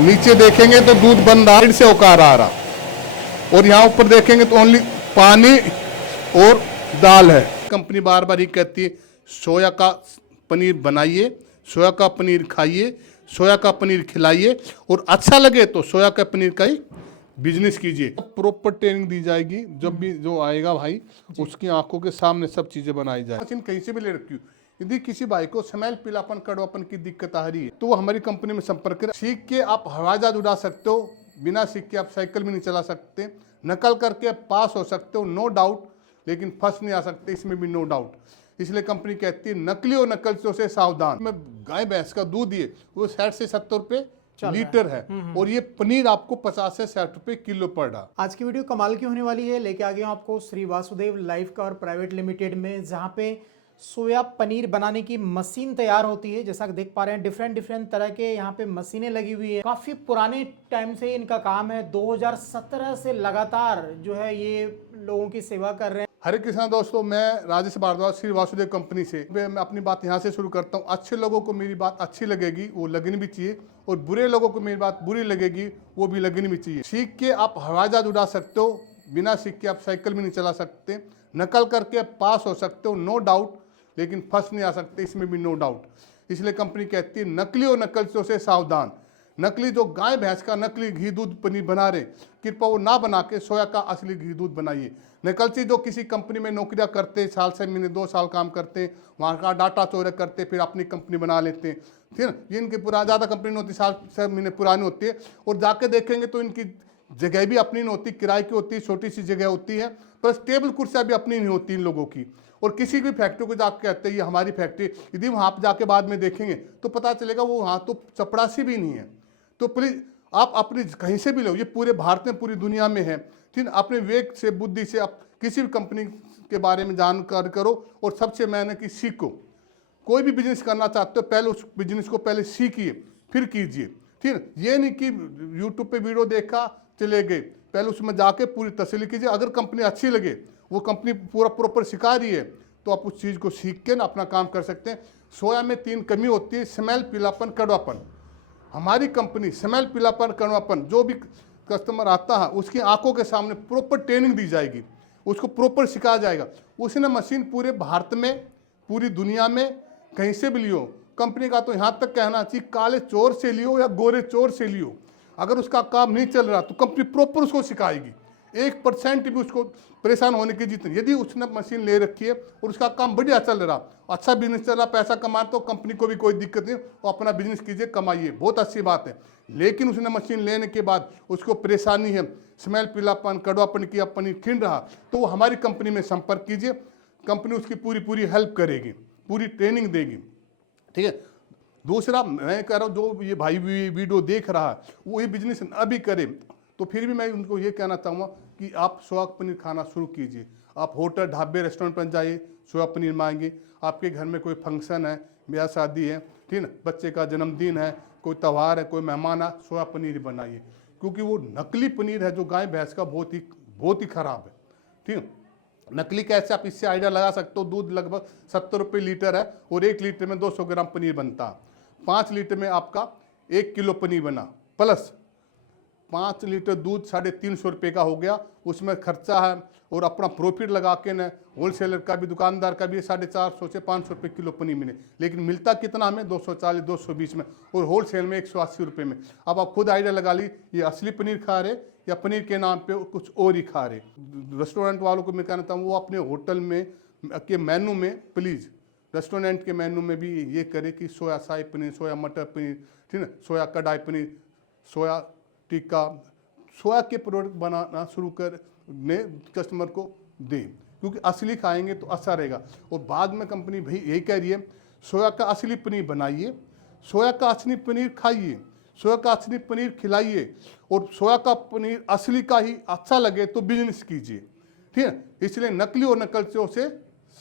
नीचे देखेंगे तो दूध बन रहा है, से उकार आ रहा, और यहाँ ऊपर देखेंगे तो ओनली पानी और दाल है। कंपनी बार बार ही कहती है सोया का पनीर बनाइए, सोया का पनीर खाइए, सोया का पनीर खिलाइए, और अच्छा लगे तो सोया का पनीर का ही बिजनेस कीजिए। प्रॉपर ट्रेनिंग दी जाएगी, जब भी जो आएगा भाई उसकी आंखों के सामने सब चीजें बनाई जाए। मशीन कहीं से भी ले रखी हूँ, यदि किसी भाई को स्मेल, पीलापन, कड़वापन की दिक्कत आ रही है तो वो हमारी कंपनी में संपर्क करें। सीख के आप हवाई जहाज उड़ा सकते हो, बिना सीख के आप साइकिल भी नहीं चला सकते, नकल करके पास हो सकते हो नो डाउट, लेकिन फंस नहीं आ सकते, इसमें भी नो डाउट। इसलिए कंपनी कहती है नकली और नकलचियों से सावधान। में गाय भैंस का दूध ये वो 60 से 70 रुपए लीटर है, और ये पनीर आपको 50 से 60 रुपए किलो पड़ रहा। आज की वीडियो कमाल की होने वाली है। लेके आ गया हूं आपको Shri Vasudev life cover private limited में, जहां पे सोया पनीर बनाने की मशीन तैयार होती है। जैसा कि देख पा रहे हैं डिफरेंट तरह के यहाँ पे मशीनें लगी हुई है। काफी पुराने टाइम से इनका काम है, 2017 से लगातार जो है ये लोगों की सेवा कर रहे हैं। हरे कृष्णा दोस्तों, मैं राजेश भारद्वाज श्री वासुदेव कंपनी से। मैं अपनी बात यहाँ से शुरू करता हूँ। अच्छे लोगों को मेरी बात अच्छी लगेगी, वो लगनी भी चाहिए, और बुरे लोगों को मेरी बात बुरी लगेगी, वो भी लगनी भी चाहिए। सीख के आप हवाई जहाज उड़ा सकते हो, बिना सीख के आप साइकिल भी नहीं चला सकते, नकल करके पास हो सकते हो नो डाउट, लेकिन फंस नहीं आ सकते, इसमें भी नो डाउट। इसलिए कंपनी कहती है नकली और नकलचियों से सावधान। नकली जो गाय भैंस का नकली घी दूध पनीर बना रहे, कृपया वो ना बना के सोया का असली घी दूध बनाइए। नकलची जो किसी कंपनी में नौकरियां करते, साल से महीने 2 साल काम करते, वहाँ का डाटा चोरी करते, फिर अपनी कंपनी बना लेते हैं, ठीक है। ये इनकी पुरानी ज़्यादा कंपनी नहीं होती, साल से महीने पुरानी होती है, और जाके देखेंगे तो इनकी जगह भी अपनी नहीं होती, किराए की होती है, छोटी सी जगह होती है, प्लस टेबल कुर्सियाँ भी अपनी नहीं होती इन लोगों की। और किसी भी फैक्ट्री को जाकर कहते हैं ये हमारी फैक्ट्री, यदि वहाँ पर जाके बाद में देखेंगे तो पता चलेगा वो वहाँ तो चपरासी भी नहीं है। तो प्लीज आप अपनी कहीं से भी लो, ये पूरे भारत में पूरी दुनिया में है, ठीक। अपने विवेक से, बुद्धि से आप किसी भी कंपनी के बारे में जानकारी करो, और सबसे मैंने कि सीखो। कोई भी बिजनेस करना चाहते हो पहले उस बिजनेस को पहले सीखिए फिर कीजिए, ठीक। ये नहीं कि यूट्यूब पे वीडियो देखा चले गए, पहले उसमें जाके पूरी तसल्ली कीजिए। अगर कंपनी अच्छी लगे, वो कंपनी पूरा प्रॉपर सिखा रही है, तो आप उस चीज़ को सीख के ना अपना काम कर सकते हैं। सोया में 3 कमी होती है, स्मेल, पीलापन, कड़वापन। हमारी कंपनी स्मेल, पीलापन, कड़वापन, जो भी कस्टमर आता है उसकी आंखों के सामने प्रॉपर ट्रेनिंग दी जाएगी, उसको प्रॉपर सिखाया जाएगा। उसने मशीन पूरे भारत में, पूरी दुनिया में कहीं से भी लियो। कंपनी का तो यहाँ तक कहना चाहिए काले चोर से लियो या गोरे चोर से लियो, अगर उसका काम नहीं चल रहा तो कंपनी प्रॉपर उसको सिखाएगी। 1% भी उसको परेशान होने की जरूरत नहीं। यदि उसने मशीन ले रखी है और उसका काम बढ़िया चल रहा, अच्छा बिजनेस चल रहा, पैसा कमा, तो कंपनी को भी कोई दिक्कत नहीं, वो अपना बिजनेस कीजिए, कमाइए, बहुत अच्छी बात है। लेकिन उसने मशीन लेने के बाद उसको परेशानी है, स्मेल, पीलापन, कड़वापन की, पनीर खिल रहा, तो वो हमारी कंपनी में संपर्क कीजिए। कंपनी उसकी पूरी हेल्प करेगी, पूरी ट्रेनिंग देगी, ठीक है। दूसरा मैं कह रहा हूँ, जो ये भाई वीडियो देख रहा है वो ये बिजनेस ना भी करे, तो फिर भी मैं उनको ये कहना चाहूँगा कि आप सोया पनीर खाना शुरू कीजिए। आप होटल, ढाबे, रेस्टोरेंट पर जाइए, सोया पनीर मांगिए। आपके घर में कोई फंक्शन है, ब्याह शादी है, ठीक है, बच्चे का जन्मदिन है, कोई त्यौहार है, कोई मेहमान है, सोया पनीर बनाइए। क्योंकि वो नकली पनीर है जो गाय भैंस का बहुत ही खराब है, ठीक है। नकली कैसे, आप इससे आइडिया लगा सकते हो। दूध लगभग 70 रुपये लीटर है, और 1 लीटर में 200 ग्राम पनीर बनता है। 5 लीटर में आपका 1 किलो पनीर बना, प्लस 5 लीटर दूध 350 रुपये का हो गया, उसमें खर्चा है, और अपना प्रॉफिट लगा के न होलसेलर का भी, दुकानदार का भी 450 से 500 रुपये किलो पनीर मिले। लेकिन मिलता कितना हमें, 240, 220 में, और होलसेल में 180 रुपये में। अब आप खुद आइडिया लगा ली, ये असली पनीर खा रहे या पनीर के नाम पे कुछ और ही खा रहे। रेस्टोरेंट वालों को मैं कहना चाहता हूँ, वो अपने होटल में के मेनू में प्लीज़, रेस्टोरेंट के मेनू में भी ये करे कि सोया शाही पनीर, सोया मटर पनीर, ठीक है, सोया कढ़ाई पनीर, सोया टिक्का, सोया के प्रोडक्ट बनाना शुरू कर ने कस्टमर को दें, क्योंकि असली खाएंगे तो अच्छा रहेगा। और बाद में कंपनी भाई यही कह रही है, सोया का असली पनीर बनाइए, सोया का असली पनीर खाइए, सोया का असली पनीर खिलाइए, और सोया का पनीर असली का ही अच्छा लगे तो बिजनेस कीजिए, ठीक है। इसलिए नकली और नकलचियों से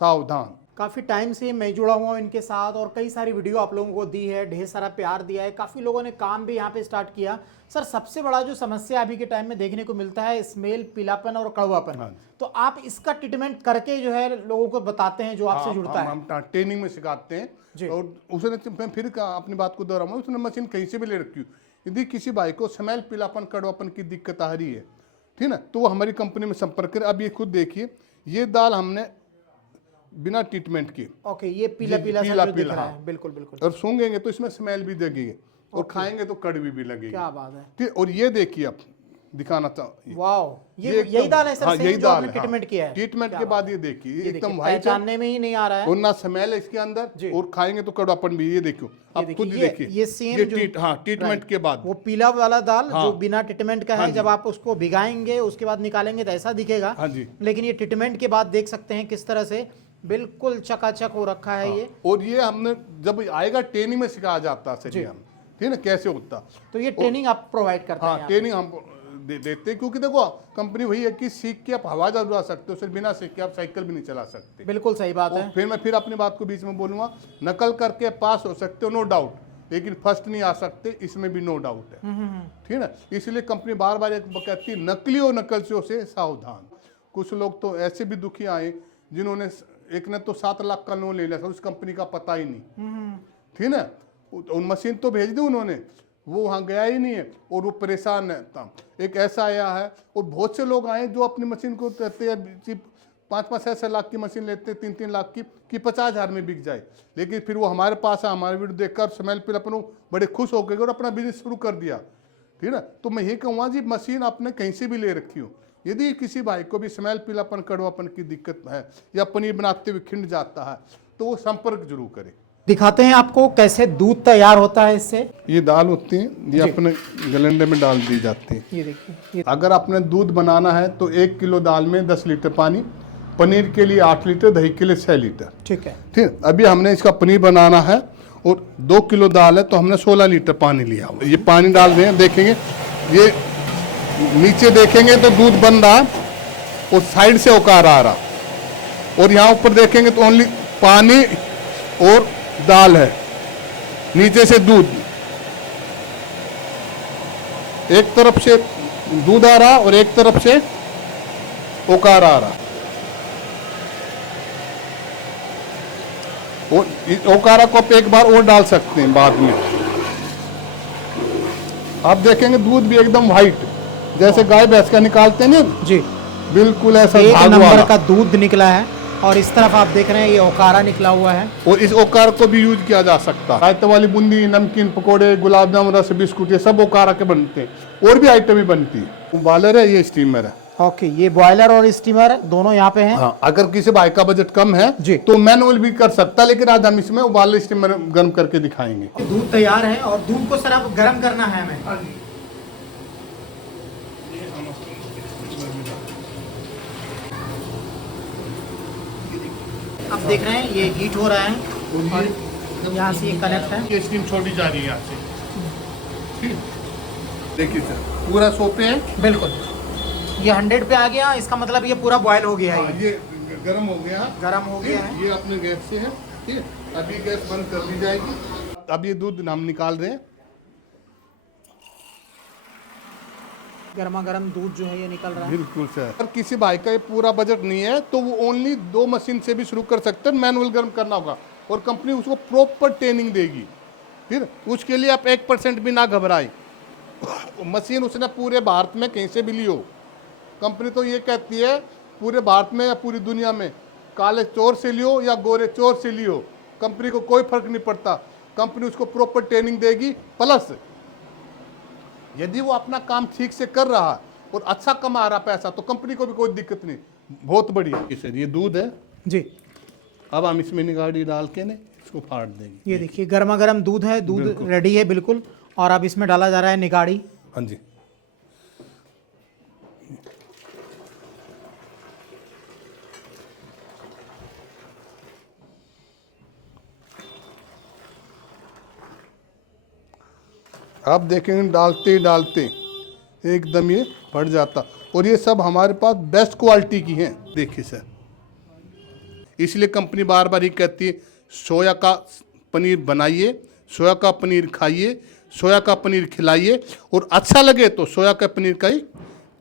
सावधान। काफ़ी टाइम से मैं जुड़ा हुआ हूँ इनके साथ, और कई सारी वीडियो आप लोगों को दी है, ढेर सारा प्यार दिया है, काफ़ी लोगों ने काम भी यहाँ पे स्टार्ट किया। सर, सबसे बड़ा जो समस्या अभी के टाइम में देखने को मिलता है, स्मेल, पीलापन और कड़वापन। तो आप इसका ट्रीटमेंट करके जो है लोगों को बताते हैं जो आपसे जुड़ता है। हम ट्रेनिंग में सिखाते हैं। और उसने, मैं फिर अपनी बात को दोहराऊंगा, उसने मशीन कहीं से भी ले रखी हूँ, यदि किसी भाई को स्मेल, पीलापन, कड़वापन की दिक्कत आ रही है, ठीक ना, तो वो हमारी कंपनी में संपर्क करें। अब ये खुद देखिए, ये दाल हमने बिना ट्रीटमेंट के, ओके, ये पीला पीला सा जो दिख रहा है, बिल्कुल बिल्कुल। और सूंघेंगे तो इसमें स्मेल भी देगी और खाएंगे तो कड़वी भी लगेगी। क्या बात है। ठीक, और ये देखिए आप दिखाना चाहूँ, वाओ, ये यही दाल है सर? हाँ, सेम यही जो दाल आपने है, ट्रीटमेंट किया है? ट्रीटमेंट के बाद ये देखिए, ये एकदम वाइट है पहचानने में ही नहीं आ रहा है, और ना स्मेल है इसके अंदर, और खाएंगे तो कड़वापन भी। ये देखो, आप खुद ही देखिए, ये सेम जो ट्रीटमेंट के बाद वो पीला वाला दाल जो बिना ट्रीटमेंट का है, जब आप उसको भिगाएंगे उसके बाद निकालेंगे तो ऐसा दिखेगा। हाँ जी। लेकिन ये ट्रीटमेंट के बाद देख सकते हैं किस तरह से बिल्कुल चकाचक हो रखा है ये। और ये हमने जब आएगा ट्रेनिंग में सिखाया जाता है सर, हम ठीक है ना, कैसे होता। तो ये ट्रेनिंग आप प्रोवाइड करते हैं? हाँ, ट्रेनिंग हम देते हैं, क्योंकि देखो कंपनी वही है कि सीख के आप हवा जरूर आ सकते हो, सिर्फ बिना सीख के आप साइकिल भी नहीं चला सकते। बिल्कुल सही बात है। फिर मैं अपनी बात को बीच में बोलूंगा, नकल करके पास हो सकते हो नो डाउट, लेकिन फर्स्ट नहीं आ सकते, इसमें भी नो डाउट है, ठीक है ना। इसलिए कंपनी बार बार कहती है नकली और नकलचियों से सावधान। कुछ लोग तो ऐसे भी दुखी आए जिन्होंने, एक ने तो 7 लाख का लोन ले लिया था, उस कंपनी का पता ही नहीं, ठीक है ना। उन मशीन तो भेज दी उन्होंने, वो वहाँ गया ही नहीं है और वो परेशान था। एक ऐसा आया है, और बहुत से लोग आए जो अपनी मशीन को कहते हैं 5-5, 6-6 लाख की मशीन लेते हैं, 3-3 लाख की, कि 50,000 में बिक जाए। लेकिन फिर वो हमारे पास है, हमारे वीडियो देखकर स्मेल पे अपन बड़े खुश हो गए और अपना बिजनेस शुरू कर दिया, ठीक है ना। तो मैं ये कहूँगा जी, मशीन आपने कहीं से भी ले रखी हो, यदि किसी भाई को भी स्मेल, पीलापन, कड़वापन की दिक्कत है या पनीर बनाते हुए खिंड जाता है, तो वो संपर्क जरूर करे। दिखाते हैं आपको कैसे दूध तैयार होता है इससे। ये दाल होती है, ये अपने गलेंडे में डाल दी जाती है। ये देखिए, अगर आपने दूध बनाना है तो 1 किलो दाल में 10 लीटर पानी, पनीर के लिए 8 लीटर, दही के लिए 6 लीटर। ठीक है, ठीक। अभी हमने इसका पनीर बनाना है और 2 किलो दाल है तो हमने 16 लीटर पानी लिया। ये पानी डाल रहे हैं, देखेंगे ये नीचे देखेंगे तो दूध बन रहा और साइड से उकार आ रहा, और यहाँ ऊपर देखेंगे तो ओनली पानी और दाल है, नीचे से दूध, एक तरफ से दूध आ रहा और एक तरफ से उकार आ रहा। और ओकारा को आप एक बार और डाल सकते हैं बाद में। आप देखेंगे दूध भी एकदम व्हाइट, जैसे गाय भैंस का निकालते हैं ना जी, बिल्कुल ऐसा 1 नंबर का दूध निकला है। और इस तरफ आप देख रहे हैं ये ओकारा निकला हुआ है, और इस ओकार को भी यूज किया जा सकता है। रायते वाली बूंदी, नमकीन, पकोड़े, गुलाब जामुन, रस, बिस्कुट, ये सब ओकारा के बनते हैं। और भी आइटम भी बनती है। बॉयलर है, ये स्टीमर है। ओके, ये बॉयलर और स्टीमर दोनों यहाँ पे हैं। हाँ, अगर किसी भाई का बजट कम है जी, तो मैनुअल भी कर सकता है, लेकिन आज हम इसमें बॉयलर स्टीमर गर्म करके दिखाएंगे। दूध तैयार है और दूध को सर अब गर्म करना है हमें। आप देख रहे हैं ये हीट हो रहा है और यहाँ से ये कनेक्ट है, ये स्टीम छोड़ी जा रही है यहाँ से। देखिए सर, पूरा सोपे है, बिल्कुल ये 100 पे आ गया, इसका मतलब ये पूरा बॉयल हो गया है। ये गर्म हो गया, गर्म हो गया है। ये अपने गैस से है, ठीक है। अभी गैस बंद कर दी जाएगी। अब ये दूध हम निकाल रहे हैं। गर्मा गर्म दूध जो है ये निकल रहा है। बिल्कुल सर। अगर किसी भाई का ये पूरा बजट नहीं है तो वो ओनली 2 मशीन से भी शुरू कर सकते हैं, मैनुअल गर्म करना होगा और कंपनी उसको प्रॉपर ट्रेनिंग देगी। फिर उसके लिए आप 1% भी ना घबराए। मशीन उसने पूरे भारत में कहीं से भी ली हो, कंपनी तो ये कहती है पूरे भारत में या पूरी दुनिया में, काले चोर से लियो या गोरे चोर से लियो, कंपनी को कोई फर्क नहीं पड़ता। कंपनी उसको प्रॉपर ट्रेनिंग देगी। प्लस यदि वो अपना काम ठीक से कर रहा है और अच्छा कमा रहा पैसा, तो कंपनी को भी कोई दिक्कत नहीं। बहुत बढ़िया सर, ये दूध है जी। अब हम इसमें निगाड़ी डाल के ने इसको फाड़ देंगे। ये देखिए गर्मा गर्म दूध है, दूध रेडी है बिल्कुल, और अब इसमें डाला जा रहा है निगाड़ी। हाँ जी, आप देखेंगे डालते डालते एकदम ये बढ़ जाता, और ये सब हमारे पास बेस्ट क्वालिटी की हैं। देखिए सर, इसलिए कंपनी बार बार ये कहती है सोया का पनीर बनाइए, सोया का पनीर खाइए, सोया का पनीर खिलाइए, और अच्छा लगे तो सोया का पनीर का ही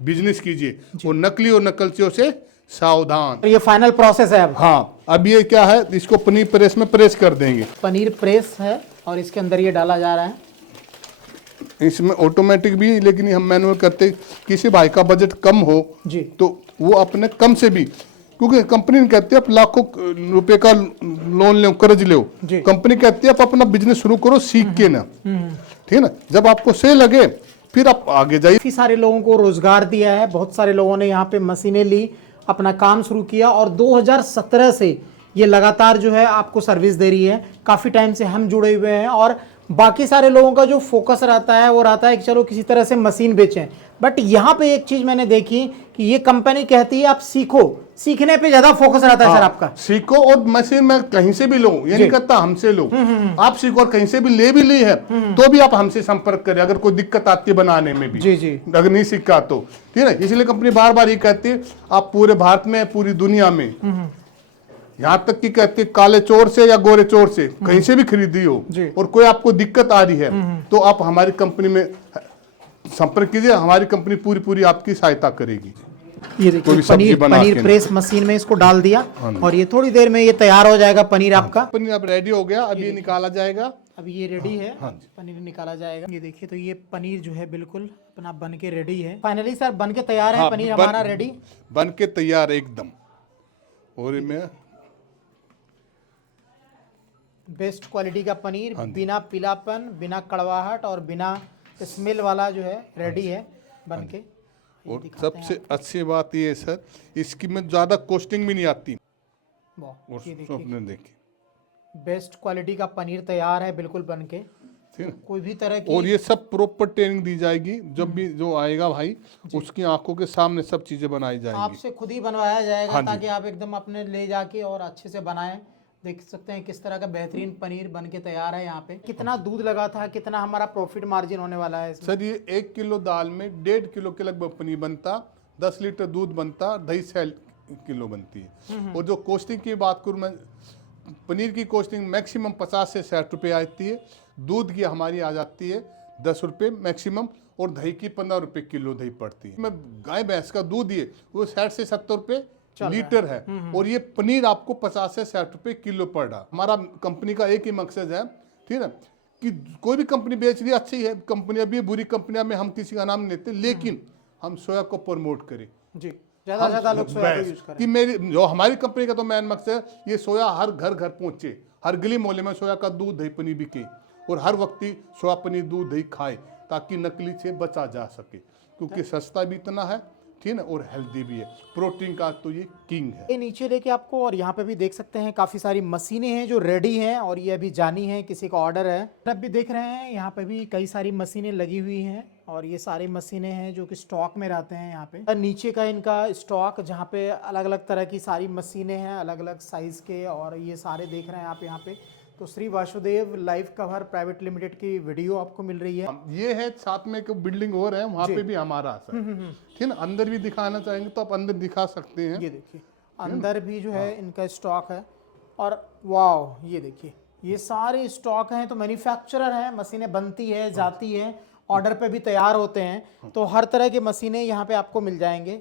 बिजनेस कीजिए, और नकली और नकलचियों से सावधान। ये फाइनल प्रोसेस है अब। हाँ, अब ये क्या है, इसको पनीर प्रेस में प्रेस कर देंगे। पनीर प्रेस है और इसके अंदर ये डाला जा रहा है। इसमें ऑटोमेटिक भी, लेकिन हम मैनुअल करते, किसी भाई का बजट कम हो जी तो वो अपने कम से भी, क्योंकि कंपनी कहती है आप लाखों रुपए का लोन लो, कर्ज लो, जी। कंपनी कहती है आप अपना बिजनेस शुरू करो सीख के ना, ठीक है ना, जब आपको सही लगे फिर आप आगे जाइए। काफी सारे लोगों को रोजगार दिया है, बहुत सारे लोगों ने यहाँ पे मशीनें ली, अपना काम शुरू किया और 2017 से ये लगातार जो है आपको सर्विस दे रही है। काफ़ी टाइम से हम जुड़े हुए हैं और बाकी सारे लोगों का जो फोकस रहता है वो रहता है कि चलो किसी तरह से मशीन बेचें, बट यहाँ पे एक चीज़ मैंने देखी कि ये कंपनी कहती है आप सीखो, सीखने पे ज़्यादा फोकस रहता है सर आपका। सीखो और मशीन में कहीं से भी लो, ये नहीं कहता हमसे लो, आप सीखो और कहीं से भी ले भी ली है तो भी आप हमसे संपर्क करें अगर कोई दिक्कत आती है बनाने में भी, जी जी, अगर नहीं सीखा तो, ठीक है। इसलिए कंपनी बार बार ये कहती है आप पूरे भारत में, पूरी दुनिया में, यहाँ तक कि कहते काले चोर से या गोरे चोर से कहीं से भी खरीदी हो और कोई आपको दिक्कत आ रही है तो आप हमारी कंपनी में संपर्क कीजिए, हमारी कंपनी पूरी पूरी आपकी सहायता करेगी। ये देखिए पनीर प्रेस मशीन में इसको डाल दिया और ये थोड़ी देर में ये तैयार हो जाएगा पनीर आपका। पनीर अब रेडी हो गया, अब ये निकाला जाएगा, अभी ये रेडी है, पनीर निकाला जाएगा। ये देखिए तो ये पनीर जो है बिल्कुल अपना बन के रेडी है। फाइनली सर बन के तैयार है पनीर हमारा रेडी, बन के तैयार एकदम। और इसमें बेस्ट क्वालिटी का पनीर, बिना पीलापन, बिना कड़वाहट और बिना स्मेल वाला जो है रेडी है बन के। और सबसे अच्छी बात ये है सर, इसकी में ज्यादा कॉस्टिंग भी नहीं आती। वाह, ये देखिए बेस्ट क्वालिटी का पनीर तैयार है बिल्कुल बन के, कोई भी तरह की। और ये सब प्रॉपर ट्रेनिंग दी जाएगी, जब भी जो आएगा भाई उसकी आंखों के सामने सब चीजें बनाई जाएंगी, आपसे खुद ही बनवाया जाएगा ताकि आप एकदम अपने ले जाके और अच्छे से बनाएं। देख सकते हैं किस तरह का बेहतरीन पनीर बन के तैयार है। यहाँ पे कितना दूध लगा था, कितना हमारा प्रॉफिट मार्जिन होने वाला है इसमें? सर ये 1 किलो दाल में 1.5 किलो के लगभग पनीर बनता, 10 लीटर दूध बनता, दही 6 किलो बनती है। और जो कॉस्टिंग की बात करूँ मैं, पनीर की कॉस्टिंग मैक्सिमम 50 से 60 रुपये आती है, दूध की हमारी आ जाती है 10 रुपये मैक्सिमम, और दही की 15 रुपये किलो दही पड़ती है। मैं गाय भैंस का दूध ये वो 60 से 70 रुपये लीटर है और ये पनीर आपको 50 से 60 रुपये किलो पड़ रहा। हमारा कंपनी का एक ही मकसद है, ठीक है, कि कोई भी कंपनी बेच रही है अच्छी है कंपनी, अभी बुरी कंपनियां में हम किसी का नाम नहीं लेते, लेकिन हम सोया को प्रमोट करें जी, ज्यादा लोग सोया को यूज करें। कि मेरी जो हमारी कंपनी का तो मेन मकसद है ये सोया हर घर घर पहुंचे, हर गली मोहल्ले में सोया का दूध दही पनीर बिके और हर व्यक्ति सोया पनीर दूध दही खाए ताकि नकली से बचा जा सके, क्योंकि सस्ता भी इतना है, ठीक है, और हेल्दी भी है। प्रोटीन का तो ये किंग है। ये नीचे लेके आपको, और यहाँ पे भी देख सकते हैं काफ़ी सारी मशीनें हैं जो रेडी हैं और ये अभी जानी है, किसी का ऑर्डर है। अब भी देख रहे हैं यहाँ पे भी कई सारी मशीनें लगी हुई हैं और ये सारी मशीनें हैं जो कि स्टॉक में रहते हैं यहाँ पे। नीचे का इनका स्टॉक जहाँ पे अलग अलग तरह की सारी मशीनें हैं, अलग अलग साइज़ के, और ये सारे देख रहे हैं आप यहाँ पे। तो Shri Vasudev life cover private limited की वीडियो आपको मिल रही है। ये है साथ में एक बिल्डिंग और है, वहाँ पे भी हमारा सर, ठीक है ना, अंदर भी दिखाना चाहेंगे तो आप अंदर दिखा सकते हैं। ये देखिए अंदर भी जो है इनका स्टॉक है, और वाह ये देखिए ये सारे स्टॉक हैं। तो मैन्युफैक्चरर है, मशीनें बनती है, जाती है, ऑर्डर पे भी तैयार होते हैं, तो हर तरह की मशीनें यहाँ पे आपको मिल जाएंगे।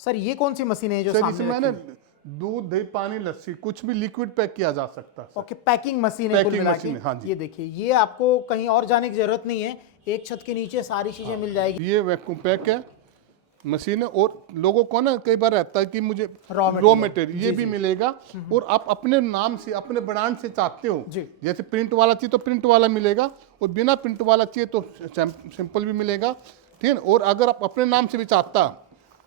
सर ये कौन सी मशीनें हैं जो सामने रखी हैं? दूध दही पानी लस्सी कुछ भी लिक्विड पैक किया जा सकता है। ओके, पैकिंग मशीन है कुल मिला के। हाँ जी। ये देखिए ये आपको कहीं और जाने की जरूरत नहीं है, एक छत के नीचे सारी चीजें मिल जाएगी। ये वैक्यूम पैक है मशीन है, और लोगों को ना कई बार रहता है कि मुझे रॉ मटेरियल ये भी मिलेगा, और आप अपने नाम से अपने ब्रांड से चाहते हो, जैसे प्रिंट वाला चाहिए तो प्रिंट वाला मिलेगा, और बिना प्रिंट वाला चाहिए तो सिंपल भी मिलेगा, ठीक है। और अगर आप अपने नाम से भी चाहता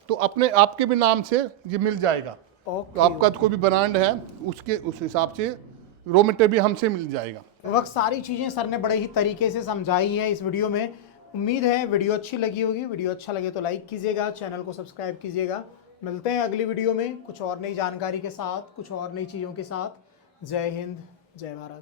तो अपने आपके भी नाम से ये मिल जाएगा। तो आपका कोई भी ब्रांड है उसके उस हिसाब से रॉ मटेरियल भी हमसे मिल जाएगा। वक्त सारी चीज़ें सर ने बड़े ही तरीके से समझाई है इस वीडियो में। उम्मीद है वीडियो अच्छी लगी होगी। वीडियो अच्छा लगे तो लाइक कीजिएगा, चैनल को सब्सक्राइब कीजिएगा। मिलते हैं अगली वीडियो में कुछ और नई जानकारी के साथ, कुछ और नई चीज़ों के साथ। जय हिंद, जय भारत।